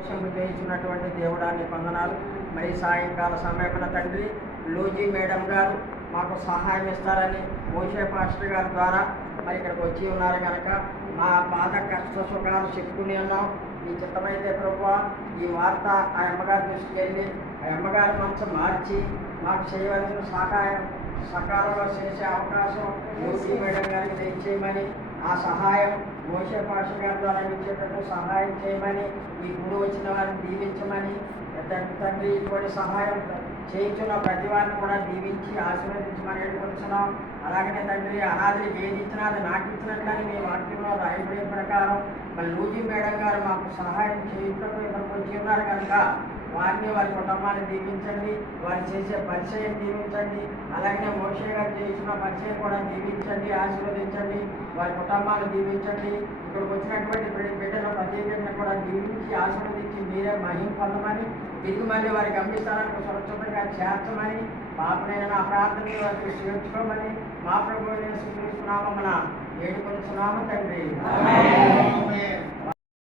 మోక్షం చేయించినటువంటి దేవుడాన్ని వందనాలు. మరి సాయంకాల సమయమున తండ్రి లూజీ మేడం గారు మాకు సహాయం ఇస్తారని మోషే పాస్టర్ గారి ద్వారా మరి ఇక్కడికి వచ్చి ఉన్నారు కనుక మా బాధ కష్ట సుఖాలు చెప్పుకుని ఉన్నాం. ఈ చిత్తమైతే ప్రభువా ఈ వార్త ఆ అమ్మగారి దృష్టికి వెళ్ళి ఆ అమ్మగారి మనసు మార్చి మాకు చేయవలసిన సకాలంలో చేసే అవకాశం లూజీ మేడం గారికి దయచేయమని, ఆ సహాయం మోషే పాస్టర్ గారి ద్వారా ఇచ్చేటట్టు సహాయం చేయమని, ఈ గుడి వచ్చిన వారిని దీవించమని తండ్రి ఇటువంటి సహాయం చేయించున్న ప్రతి వారిని కూడా దీవించి ఆశీర్వదించమని వేడుకొస్తున్నాం. అలాగనే తండ్రి అనాథులకు ఏది ఇచ్చినా అది నాకు ఇచ్చినట్లని మీ వాక్యంలో రాయబడే ప్రకారం మరి లూజీ మేడం గారు మాకు సహాయం చేయించడం ఇక్కడికి వచ్చి ఉన్నారు కనుక వారిని వారి కుటుంబాన్ని దీవించండి, వారు చేసే పరిచయం దీవించండి. అలాగనే మోషే గారు చేసిన పరిచయం కూడా దీవించండి, ఆశీర్వదించండి, వారి కుటుంబాన్ని దీవించండి. ఇక్కడికి వచ్చినటువంటి బిడ్డను ప్రతి బిడ్డను కూడా దీవించి ఆశీర్వదించి మీరే మహిమ పొందమని, తిరిగి మళ్ళీ వారికి గమ్యస్థానానికి సురక్షితంగా చేర్చమని, పాపనైన నా ప్రార్థనని వారికి చేర్చుకోమని మా ప్రభువుని యేసుక్రీస్తు నామమున వేడుకొనుచున్నాము తండ్రి.